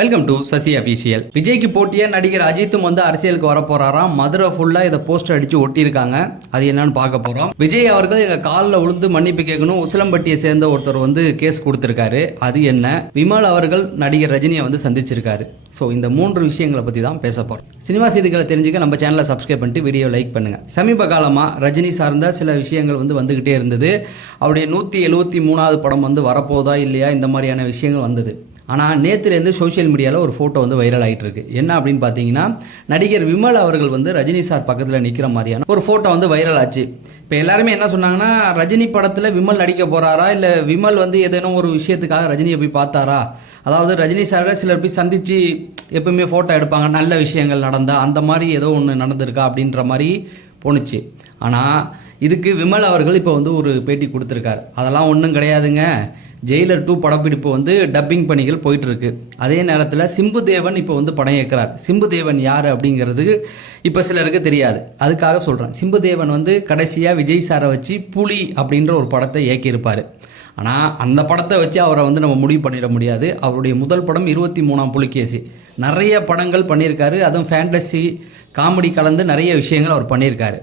Welcome to Sasi official. விஜய்க்கு போட்டியாக நடிகர் அஜித்தும் வந்து அரசியலுக்கு வர போறாராம். மதுரை ஃபுல்லாக இதை போஸ்டர் அடித்து ஒட்டியிருக்காங்க. அது என்னன்னு பார்க்க போகிறோம். விஜய் அவர்கள் எங்கள் காலில் விழுந்து மன்னிப்பு கேட்கணும், உசிலம்பட்டியை சேர்ந்த ஒருத்தர் வந்து கேஸ் கொடுத்துருக்காரு. அது என்ன? விமல் அவர்கள் நடிகர் ரஜினியை வந்து சந்திச்சிருக்காரு. ஸோ இந்த 3 விஷயங்களை பற்றி தான் பேச போகிறோம். சினிமா செய்திகளை தெரிஞ்சுக்க நம்ம சேனலை சப்ஸ்கிரைப் பண்ணிட்டு வீடியோ லைக் பண்ணுங்கள். சமீப காலமாக ரஜினி சார்ந்த சில விஷயங்கள் வந்து வந்துக்கிட்டே இருந்தது. அவருடைய 173வது படம் வந்து வரப்போதா இல்லையா, இந்த மாதிரியான விஷயங்கள் வந்தது. ஆனால் நேற்றுலேருந்து சோஷியல் மீடியாவில் ஒரு ஃபோட்டோ வந்து வைரல் ஆகிட்டு இருக்கு. என்ன அப்படின்னு பார்த்தீங்கன்னா, நடிகர் விமல் அவர்கள் வந்து ரஜினி சார் பக்கத்தில் நிற்கிற மாதிரியான ஒரு ஃபோட்டோ வந்து வைரல் ஆச்சு. இப்போ எல்லாருமே என்ன சொன்னாங்கன்னா, ரஜினி படத்தில் விமல் நடிக்க போகிறாரா, இல்லை விமல் வந்து ஏதேனும் ஒரு விஷயத்துக்காக ரஜினியை போய் பார்த்தாரா, அதாவது ரஜினி சாரை சிலர் போய் சந்தித்து எப்பவுமே ஃபோட்டோ எடுப்பாங்க, நல்ல விஷயங்கள் நடந்தால் அந்த மாதிரி ஏதோ ஒன்று நடந்திருக்கா அப்படின்ற மாதிரி போணுச்சு. ஆனால் இதுக்கு விமல் அவர்கள் இப்போ வந்து ஒரு பேட்டி கொடுத்துருக்காரு. அதெல்லாம் ஒன்றும் கிடையாதுங்க, ஜெயிலர் 2 படப்பிடிப்பு வந்து டப்பிங் பணிகள் போயிட்டுருக்கு. அதே நேரத்தில் சிம்பு தேவன் இப்போ வந்து படம் இயக்குறார். சிம்பு தேவன் யார் அப்படிங்கிறது இப்போ சிலருக்கு தெரியாது. அதுக்காக சொல்கிறேன். சிம்பு தேவன் வந்து கடைசியாக விஜய் சாரை வச்சு புலி அப்படின்ற ஒரு படத்தை இயக்கியிருப்பார். ஆனால் அந்த படத்தை வச்சு அவரை வந்து நம்ம முடிவு பண்ணிட முடியாது. அவருடைய முதல் படம் 23ஆம் புலிகேசி. நிறைய படங்கள் பண்ணியிருக்காரு. அதுவும் ஃபேண்டசி காமெடி கலந்து நிறைய விஷயங்கள் அவர் பண்ணியிருக்காரு.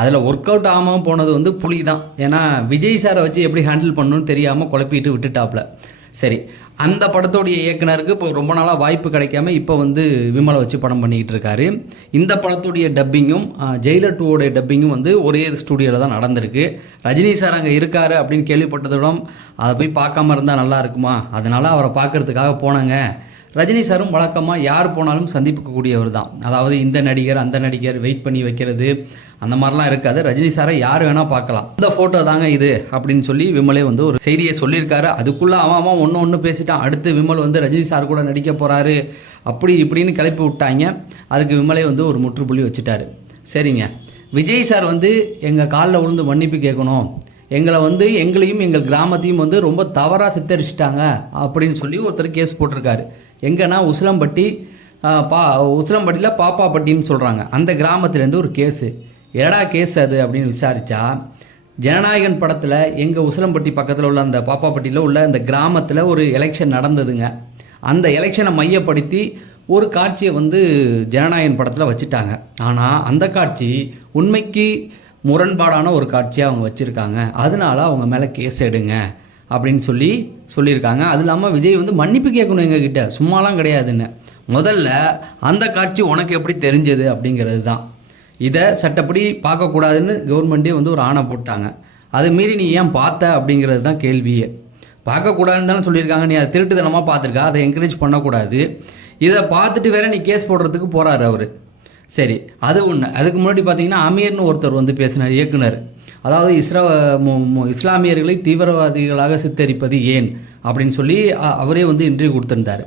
அதில் ஒர்க் அவுட் ஆகாமல் போனது வந்து புலி தான். ஏன்னா விஜய் சாரை வச்சு எப்படி ஹேண்டில் பண்ணணும்னு தெரியாமல் குழப்பிட்டு விட்டுட்டாப்புல. சரி, அந்த படத்தோடைய இயக்குனருக்கு இப்போ ரொம்ப நாளாக வாய்ப்பு கிடைக்காம இப்போ வந்து விமலை வச்சு படம் பண்ணிக்கிட்டு இருக்காரு. இந்த படத்துடைய டப்பிங்கும் ஜெயிலர் 2வோடைய டப்பிங்கும் வந்து ஒரே ஸ்டூடியோவில் தான் நடந்திருக்கு. ரஜினி சார் அங்கே இருக்காரு அப்படின்னு கேள்விப்பட்டதுடன் அதை போய் பார்க்காம இருந்தால் நல்லா இருக்குமா, அதனால் அவரை பார்க்கறதுக்காக போனாங்க. ரஜினி சாரும் வழக்கமாக யார் போனாலும் சந்திப்புக்கூடியவர் தான். அதாவது இந்த நடிகர் அந்த நடிகர் வெயிட் பண்ணி வைக்கிறது அந்த மாதிரிலாம் இருக்காது. ரஜினி சாரை யார் வேணால் பார்க்கலாம். இந்த ஃபோட்டோ தாங்க இது அப்படின்னு சொல்லி விமலே வந்து ஒரு செய்தியை சொல்லியிருக்காரு. அதுக்குள்ளே அவன் ஒன்று பேசிட்டான். அடுத்து விமல் வந்து ரஜினி சார் கூட நடிக்க போகிறாரு அப்படி இப்படின்னு கிளப்பி விட்டாங்க. அதுக்கு விமலே வந்து ஒரு முற்றுப்புள்ளி வச்சுட்டாரு. சரிங்க, விஜய் சார் வந்து எங்கள் காலில் விழுந்து மன்னிப்பு கேட்கணும், எங்களை வந்து எங்களையும் எங்கள் கிராமத்தையும் வந்து ரொம்ப தவறாக சித்தரிச்சிட்டாங்க அப்படின்னு சொல்லி ஒருத்தர் கேஸ் போட்டிருக்காரு. எங்கன்னா உசிலம்பட்டியில் பாப்பாப்பட்டின்னு சொல்கிறாங்க. அந்த கிராமத்துலேருந்து ஒரு கேஸு. என்னடா கேஸ் அது அப்படின்னு விசாரித்தா, ஜனநாயகன் படத்தில் எங்கள் உசிலம்பட்டி பக்கத்தில் உள்ள அந்த பாப்பாப்பட்டியில் உள்ள அந்த கிராமத்தில் ஒரு எலெக்ஷன் நடந்ததுங்க. அந்த எலெக்ஷனை மையப்படுத்தி ஒரு காட்சியை வந்து ஜனநாயகன் படத்தில் வச்சுட்டாங்க. ஆனால் அந்த காட்சி உண்மைக்கு முரண்பாடான ஒரு காட்சியாக அவங்க வச்சுருக்காங்க. அதனால அவங்க மேலே கேஸ் எடுங்க அப்படின்னு சொல்லியிருக்காங்க. அது இல்லாமல் விஜய் வந்து மன்னிப்பு கேட்கணும் எங்ககிட்ட, சும்மாலாம் கிடையாதுன்னு. முதல்ல அந்த காட்சி உனக்கு எப்படி தெரிஞ்சது அப்படிங்கிறது தான். இதை சட்டப்படி பார்க்கக்கூடாதுன்னு கவர்மெண்ட்டே வந்து ஒரு ஆணை போட்டாங்க. அதை மீறி நீ ஏன் பார்த்த அப்படிங்கிறது தான் கேள்வியே. பார்க்கக்கூடாதுன்னு தானே சொல்லியிருக்காங்க. நீ அதை திருட்டுத்தனமாக பார்த்துருக்கா, அதை என்கரேஜ் பண்ணக்கூடாது. இதை பார்த்துட்டு வேற நீ கேஸ் போடுறதுக்கு போகிறாரு அவர். சரி, அது ஒன்று. அதுக்கு முன்னாடி பார்த்தீங்கன்னா அமீர்னு ஒருத்தர் வந்து பேசினார், இயக்குனர். அதாவது இஸ்லாமியர்களை தீவிரவாதிகளாக சித்தரிப்பது ஏன் அப்படின்னு சொல்லி அவரே வந்து இன்டர்வியூ கொடுத்துருந்தார்.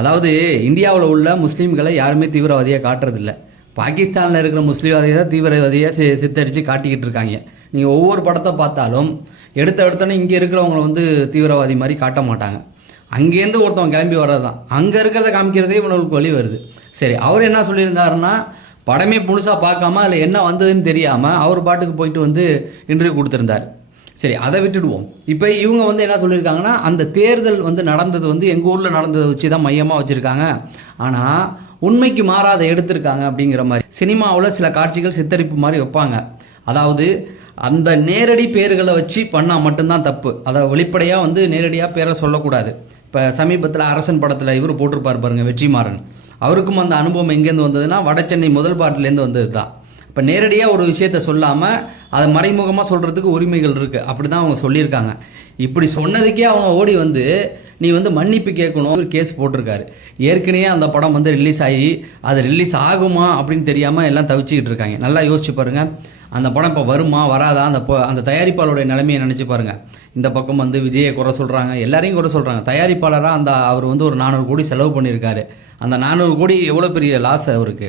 அதாவது இந்தியாவில் உள்ள முஸ்லீம்களை யாருமே தீவிரவாதியாக காட்டுறதில்ல. பாகிஸ்தானில் இருக்கிற முஸ்லீம்வாதியை தான் தீவிரவாதியாக சித்தரித்து காட்டிக்கிட்டு இருக்காங்க. நீங்கள் ஒவ்வொரு படத்தை பார்த்தாலும் எடுத்தோடனே இங்கே இருக்கிறவங்களை வந்து தீவிரவாதி மாதிரி காட்ட மாட்டாங்க. அங்கேருந்து ஒருத்தவங்க கிளம்பி வர்றது தான். அங்கே இருக்கிறத காமிக்கிறதே இவனுக்கு வழி வருது. சரி, அவர் என்ன சொல்லியிருந்தாருன்னா, படமே முழுசாக பார்க்காம அதில் என்ன வந்ததுன்னு தெரியாமல் அவர் பாட்டுக்கு போயிட்டு வந்து இன்டர்வியூ கொடுத்துருந்தார். சரி, அதை விட்டுடுவோம். இப்போ இவங்க வந்து என்ன சொல்லியிருக்காங்கன்னா, அந்த தேர்தல் வந்து நடந்தது வந்து எங்கள் ஊரில் நடந்ததை வச்சு தான் மையமாக வச்சுருக்காங்க. ஆனால் உண்மைக்கு மாறாத எடுத்திருக்காங்க அப்படிங்கிற மாதிரி. சினிமாவில் சில காட்சிகள் சித்தரிப்பு மாதிரி வைப்பாங்க. அதாவது அந்த நேரடி பேர்களை வச்சு பண்ணால் மட்டும்தான் தப்பு. அதை வெளிப்படையாக வந்து நேரடியாக பேரை சொல்லக்கூடாது. இப்போ சமீபத்தில் அரசன் படத்தில் இவர் போட்டிருப்பார் பாருங்க, வெற்றிமாறன். அவருக்கும் அந்த அனுபவம் எங்கேருந்து வந்ததுன்னா வடசென்னை முதல் பாட்டிலேருந்து வந்தது தான். இப்போ நேரடியாக ஒரு விஷயத்த சொல்லாமல் அதை மறைமுகமாக சொல்கிறதுக்கு உரிமைகள் இருக்குது. அப்படி தான் அவங்க சொல்லியிருக்காங்க. இப்படி சொன்னதுக்கே அவங்க ஓடி வந்து நீ வந்து மன்னிப்பு கேட்கணும் ஒரு கேஸ் போட்டிருக்காரு. ஏற்கனவே அந்த படம் வந்து ரிலீஸ் ஆகி அது ரிலீஸ் ஆகுமா அப்படின்னு தெரியாமல் எல்லாம் தவிச்சிக்கிட்டு இருக்காங்க. நல்லா யோசிச்சு பாருங்கள், அந்த படம் இப்போ வருமா வராதா, அந்த தயாரிப்பாளருடைய நிலைமையை நினச்சி பாருங்கள். இந்த பக்கம் வந்து விஜயை குறை சொல்கிறாங்க, எல்லாரையும் குறை சொல்கிறாங்க. தயாரிப்பாளராக அவர் வந்து ஒரு 400 கோடி செலவு பண்ணியிருக்காரு. அந்த 400 கோடி எவ்வளோ பெரிய லாஸ் அவருக்கு.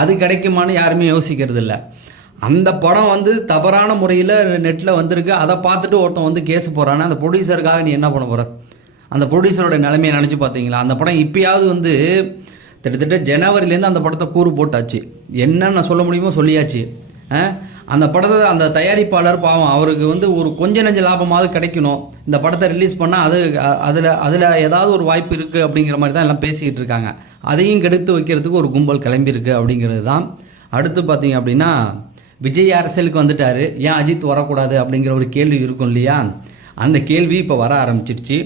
அது கிடைக்குமான்னு யாருமே யோசிக்கிறது இல்லை. அந்த படம் வந்து தவறான முறையில் நெட்டில் வந்திருக்கு. அதை பார்த்துட்டு ஒருத்தன் வந்து கேஸ் போகிறான்னா அந்த ப்ரொடியூசருக்காக நீ என்ன பண்ண போகிற? அந்த ப்ரொடியூசரோட நிலைமையை நினச்சி பார்த்தீங்களா? அந்த படம் இப்போயாவது வந்து கிட்டத்தட்ட ஜனவரிலேருந்து அந்த படத்தை கூறு போட்டாச்சு. என்னன்னு நான் சொல்ல முடியுமோ சொல்லியாச்சு. அந்த படத்தை அந்த தயாரிப்பாளர் பாவம் அவருக்கு வந்து ஒரு கொஞ்ச நெஞ்ச லாபமாவது கிடைக்கணும், இந்த படத்தை ரிலீஸ் பண்ணால் அதில் ஏதாவது ஒரு வாய்ப்பு இருக்குது அப்படிங்கிற மாதிரி தான் எல்லாம் பேசிக்கிட்டு இருக்காங்க. அதையும் கெடுத்து வைக்கிறதுக்கு ஒரு கும்பல் கிளம்பியிருக்கு அப்படிங்கிறது தான். அடுத்து பார்த்தீங்க அப்படின்னா, விஜய் அரசியலுக்கு வந்துட்டார், ஏன் அஜித் வரக்கூடாது அப்படிங்கிற ஒரு கேள்வி இருக்கும் இல்லையா? அந்த கேள்வி இப்போ வர ஆரம்பிச்சிருச்சு.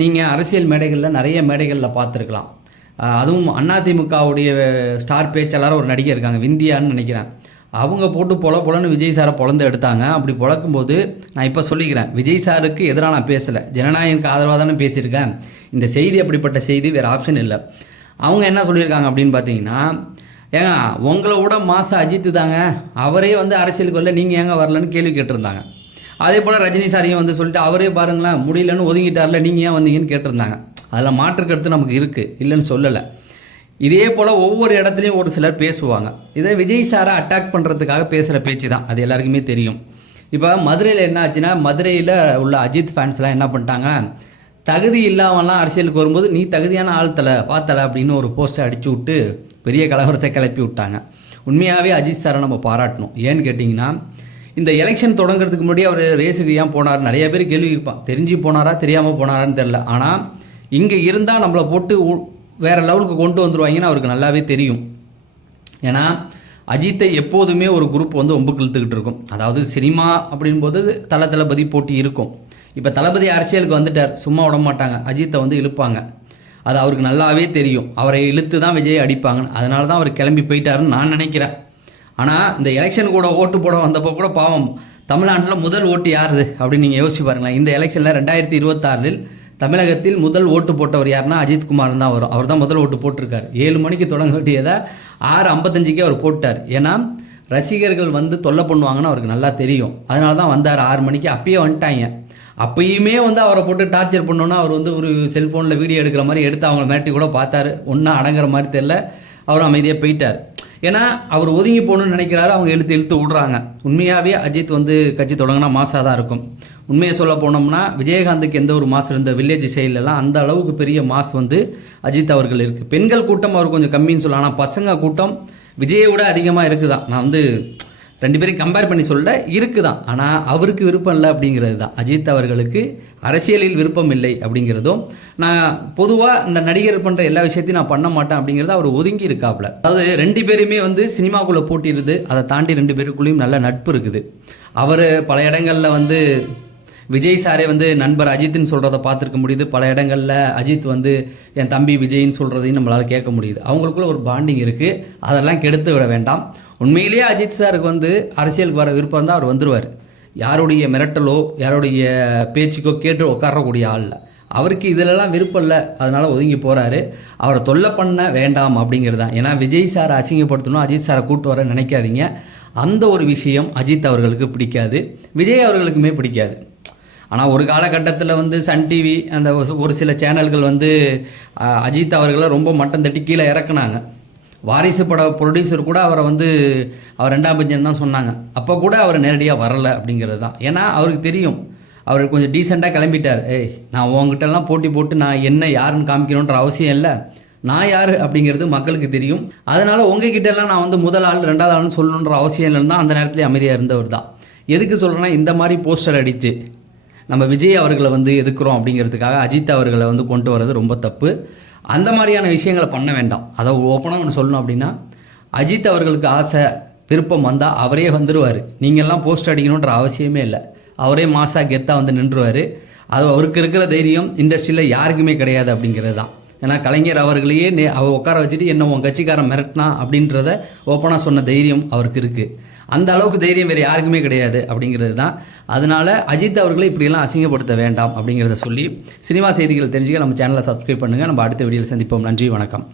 நீங்கள் அரசியல் மேடைகளில் நிறைய மேடைகளில் பார்த்துருக்கலாம். அதுவும் அதிமுகவுடைய ஸ்டார் பேச்சாளராக ஒரு நடிகை இருக்காங்க, விந்தியான்னு நினைக்கிறேன். அவங்க போட்டு பொலன்னு விஜய் சாரை பொழந்து எடுத்தாங்க. அப்படி பொழக்கும்போது நான் இப்போ சொல்லிக்கிறேன், விஜய் சாருக்கு எதிராக நான் பேசலை, ஜனநாயகனுக்கு ஆதரவாக தானே பேசியிருக்கேன். இந்த செய்தி அப்படிப்பட்ட செய்தி, வேறு ஆப்ஷன் இல்லை. அவங்க என்ன சொல்லியிருக்காங்க அப்படின்னு பார்த்தீங்கன்னா, ஏங்க உங்களை விட மாசம் அஜித்து தாங்க, அவரே வந்து அரசியலுக்கு வரல, நீங்கள் ஏங்க வரலன்னு கேள்வி கேட்டிருந்தாங்க. அதே போல் ரஜினி சாரையும் வந்து சொல்லிட்டு அவரே பாருங்களேன் முடியலன்னு ஒதுங்கிட்டார்ல, நீங்கள் ஏன் வந்தீங்கன்னு கேட்டிருந்தாங்க. அதில் மாற்றுக்கருத்து நமக்கு இருக்குது, இல்லைன்னு சொல்லலை. இதே போல் ஒவ்வொரு இடத்துலையும் ஒரு சிலர் பேசுவாங்க. இதை விஜய் சாரை அட்டாக் பண்ணுறதுக்காக பேசுகிற பேச்சு தான், அது எல்லாருக்குமே தெரியும். இப்போ மதுரையில் என்ன ஆச்சுன்னா, மதுரையில் உள்ள அஜித் ஃபேன்ஸ்லாம் என்ன பண்ணிட்டாங்க, தகுதி இல்லாமலாம் அரசியலுக்கு வரும்போது நீ தகுதியான ஆள் பார்த்தலை அப்படின்னு ஒரு போஸ்ட்டை அடித்து விட்டு பெரிய கலவரத்தை கிளப்பி விட்டாங்க. உண்மையாகவே அஜித் சாரை நம்ம பாராட்டணும். ஏன்னு கேட்டிங்கன்னா, இந்த எலெக்ஷன் தொடங்குறதுக்கு முன்னாடி அவர் ரேஸுக்கு ஏன் போனார், நிறைய பேர் கேள்வி இருப்பான், தெரிஞ்சு போனாரா தெரியாமல் போனாரான்னு தெரில. ஆனால் இங்கே இருந்தால் நம்மளை போட்டு வேறு லெவலுக்கு கொண்டு வந்துடுவாங்கன்னு அவருக்கு நல்லாவே தெரியும். ஏன்னா அஜித்தை எப்போதுமே ஒரு குரூப் வந்து ஒம்புக்கு இழுத்துக்கிட்டு இருக்கும். அதாவது சினிமா அப்படின்போது தளபதி போட்டி இருக்கும். இப்போ தளபதி அரசியலுக்கு வந்துட்டார், சும்மா விட மாட்டாங்க, அஜித்தை வந்து இழுப்பாங்க. அது அவருக்கு நல்லாவே தெரியும். அவரை இழுத்து தான் விஜய் அடிப்பாங்கன்னு. அதனால தான் அவர் கிளம்பி போயிட்டாருன்னு நான் நினைக்கிறேன். ஆனால் இந்த எலெக்ஷன் கூட ஓட்டு போட வந்தப்போ கூட பாவம் தமிழ்நாட்டில் முதல் ஓட்டு யாருது அப்படின்னு நீங்கள் யோசிச்சு பாருங்களேன். இந்த எலெக்ஷனில் 2026 தமிழகத்தில் முதல் ஓட்டு போட்டவர் யாருன்னா அஜித்குமார் தான் வரும். அவர் தான் முதல் ஓட்டு போட்டிருக்காரு. 7 மணிக்கு தொடங்க வேண்டியதை 6:55 அவர் போட்டார். ஏன்னா ரசிகர்கள் வந்து தொல்லை பண்ணுவாங்கன்னு அவருக்கு நல்லா தெரியும். அதனால தான் வந்தார் 6 மணிக்கு. அப்பயே வந்துட்டாங்க. அப்பயுமே வந்து அவரை போட்டு டார்ச்சர் பண்ணோன்னா அவர் வந்து ஒரு செல்ஃபோனில் வீடியோ எடுக்கிற மாதிரி எடுத்து அவங்கள மிரட்டி கூட பார்த்தாரு. ஒன்றும் அடங்குற மாதிரி தெரில, அவர் அமைதியாக போயிட்டார். ஏன்னா அவர் ஒதுங்கி போகணுன்னு நினைக்கிறாரு, அவங்க இழுத்து விடுறாங்க. உண்மையாகவே அஜித் வந்து கட்சி தொடங்கினா மாசாக தான் இருக்கும். உண்மையை சொல்ல போனோம்னா விஜயகாந்துக்கு எந்த ஒரு மாஸ் இருந்த வில்லேஜ் சைட்லலாம் அந்த அளவுக்கு பெரிய மாஸ் வந்து அஜித் அவர்கள் இருக்குது. பெண்கள் கூட்டம் அவர் கொஞ்சம் கம்மின்னு சொல்லலாம். ஆனால் பசங்க கூட்டம் விஜயை விட அதிகமாக இருக்குதான். நான் வந்து 2 பேரையும் கம்பேர் பண்ணி சொல்ல இருக்குதான். ஆனால் அவருக்கு விருப்பம் இல்லை அப்படிங்கிறது தான். அஜித் அவர்களுக்கு அரசியலில் விருப்பம் இல்லை அப்படிங்கிறதும், நான் பொதுவாக இந்த நடிகர் பண்ணுற எல்லா விஷயத்தையும் நான் பண்ண மாட்டேன் அப்படிங்கிறத அவர் ஒதுங்கி இருக்காப்புல. அதாவது 2 பேருமே வந்து சினிமாக்குள்ளே போட்டிடுது. அதை தாண்டி 2 பேருக்குள்ளேயும் நல்ல நட்பு இருக்குது. அவர் பல இடங்களில் வந்து விஜய் சாரே வந்து நண்பர் அஜித்னு சொல்கிறத பார்த்துருக்க முடியுது. பல இடங்களில் அஜித் வந்து என் தம்பி விஜய்ன்னு சொல்கிறதையும் நம்மளால் கேட்க முடியுது. அவங்களுக்குள்ள ஒரு பாண்டிங் இருக்குது. அதெல்லாம் கெடுத்து விட வேண்டாம். உண்மையிலேயே அஜித் சாருக்கு வந்து அரசியலுக்கு வர விருப்பம் தான் அவர் வந்துடுவார். யாருடைய மிரட்டலோ யாருடைய பேச்சுக்கோ கேட்டு உட்காரக்கூடிய ஆள் இல்லை. அவருக்கு இதிலெல்லாம் விருப்பம் இல்லை, அதனால் ஒதுங்கி போகிறாரு. அவரை தொல்லை பண்ண வேண்டாம் அப்படிங்கிறது தான். ஏன்னா விஜய் சாரை அசிங்கப்படுத்தணும், அஜித் சாரை கூட்டு வர நினைக்காதீங்க. அந்த ஒரு விஷயம் அஜித் அவர்களுக்கு பிடிக்காது, விஜய் அவர்களுக்குமே பிடிக்காது. ஆனால் ஒரு காலகட்டத்தில் வந்து சன் டிவி அந்த ஒரு சில சேனல்கள் வந்து அஜித் அவர்களை ரொம்ப மட்டம் தட்டி கீழே இறக்குனாங்க. வாரிசு பட ப்ரொடியூசர் கூட அவரை வந்து அவர் 2ஆம் பட்சம் தான் சொன்னாங்க. அப்போ கூட அவர் நேரடியாக வரலை அப்படிங்கிறது தான். ஏன்னா அவருக்கு தெரியும், அவர் கொஞ்சம் டீசெண்டாக கிளம்பிட்டார். நான் உங்ககிட்டலாம் போட்டி போட்டு நான் என்ன யாருன்னு காமிக்கணுன்ற அவசியம் இல்லை, நான் யார் அப்படிங்கிறது மக்களுக்கு தெரியும். அதனால் உங்ககிட்டலாம் நான் வந்து முதல் ஆள் 2ஆவது ஆள்னு சொல்லணுன்ற அவசியம் இல்லைன்னு தான் அந்த நேரத்துலேயே அமைதியாக இருந்தவர் தான். எதுக்கு சொல்கிறேன்னா, இந்த மாதிரி போஸ்டர் அடித்து நம்ம விஜய் அவர்களை வந்து எதுக்குறோம் அப்படிங்கிறதுக்காக அஜித் அவர்களை வந்து கொண்டு வர்றது ரொம்ப தப்பு. அந்த மாதிரியான விஷயங்களை பண்ண வேண்டாம். அதை ஓப்பனாக ஒன்று சொல்லணும் அப்படின்னா, அஜித் அவர்களுக்கு ஆசை விருப்பம் வந்தால் அவரே வந்துடுவார். நீங்கள்லாம் போஸ்ட் அடிக்கணுன்ற அவசியமே இல்லை. அவரே மாசாக கெத்தாக வந்து நின்றுவார். அது அவருக்கு இருக்கிற தைரியம் இண்டஸ்ட்ரியில் யாருக்குமே கிடையாது அப்படிங்கிறது தான். ஏன்னா கலைஞர் அவர்களையே அவர் உட்கார வச்சுட்டு என்ன உன் கட்சிக்காரன் மிரட்டினா அப்படின்றத ஓப்பனாக சொன்ன தைரியம் அவருக்கு இருக்குது. அந்த அளவுக்கு தைரியம் வேறு யாருக்குமே கிடையாது அப்படிங்கிறது தான். அதனால் அஜித் அவர்களை இப்படியெல்லாம் அசிங்கப்படுத்த வேண்டாம் அப்படிங்கிறத சொல்லி சினிமா செய்திகள் தெரிஞ்சுக்க நம்ம சேனலை சப்ஸ்கிரைப் பண்ணுங்கள். நம்ம அடுத்த வீடியோவில் சந்திப்போம். நன்றி, வணக்கம்.